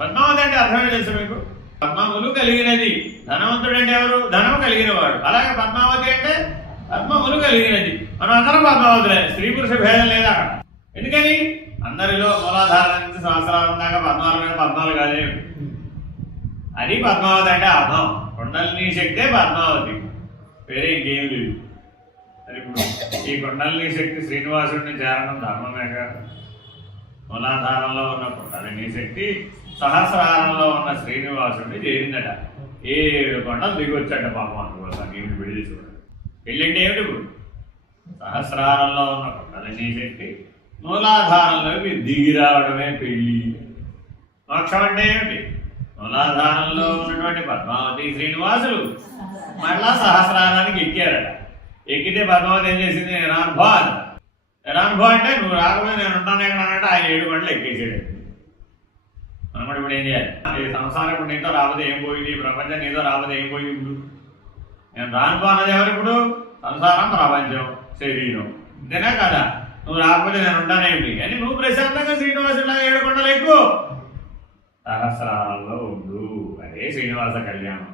పద్మావతి అంటే అర్థమే తెలుసు మీకు, పద్మములు కలిగినది. ధనవంతుడు అంటే ఎవరు? ధనము కలిగిన వాడు. అలాగే పద్మావతి అంటే పద్మములు కలిగినది. మనం అందరం పద్మావతులే, స్త్రీ పురుష భేదం లేదా అక్కడ. ఎందుకని అందరిలో మూలాధారం నుంచి సహస్రారం దాకా పద్మాల మీద పద్మాలు కాదే. అది పద్మావతి అంటే అర్థం. కుండలిని శక్తే పద్మావతి, వేరే ఇంకేం లేదు. మరి ఇప్పుడు ఈ కుండలిని శక్తి శ్రీనివాసుడిని చేరడం ధర్మమే కాదు. మూలాధారంలో ఉన్న కుండలిని శక్తి సహస్రారంలో ఉన్న శ్రీనివాసుడిని చేరిందట. 7 కొండలు దిగొచ్చట పాపం అందుకోసం ఏమిటి విడిది చూడండి. పెళ్ళంటే ఏమిటి? ఇప్పుడు సహస్రారంలో ఉన్న కుండలిని శక్తి మూలాధారంలోకి దిగి రావడమే పెళ్ళి. మోక్షం అంటే ఏమిటి? మూలాధారంలో ఉన్నటువంటి పద్మావతి శ్రీనివాసులు మళ్ళా సహస్రారానికి ఎక్కారట. ఎక్కితే పద్మావతి ఏం చేసింది? రానుభో అంట. రానుభో అంటే నువ్వు రాకపోతే నేను ఉంటాను ఎక్కడ అన్నట్టు ఆయన 7 గంటలు ఎక్కేసాడు. మనం కూడా ఇప్పుడు ఏం చేయాలి? ఈ సంసారం ఇప్పుడు నీతో రాకపోతే ఏం పోయింది, ప్రపంచం నీతో రాకపోతే ఏం పోయింది? ఇప్పుడు నేను రానుభో అన్నది ఎవరు? ఇప్పుడు సంసారం, ప్రపంచం, శరీరం, ఇంతేనా కదా? నువ్వు రాకపోతే నేను ఉంటానేమిటి అని నువ్వు ప్రశాంతంగా శ్రీనివాసులాగా 7 కొండలు ఎక్కువ సహస్రాలలో ఉండు. అదే శ్రీనివాస కళ్యాణం.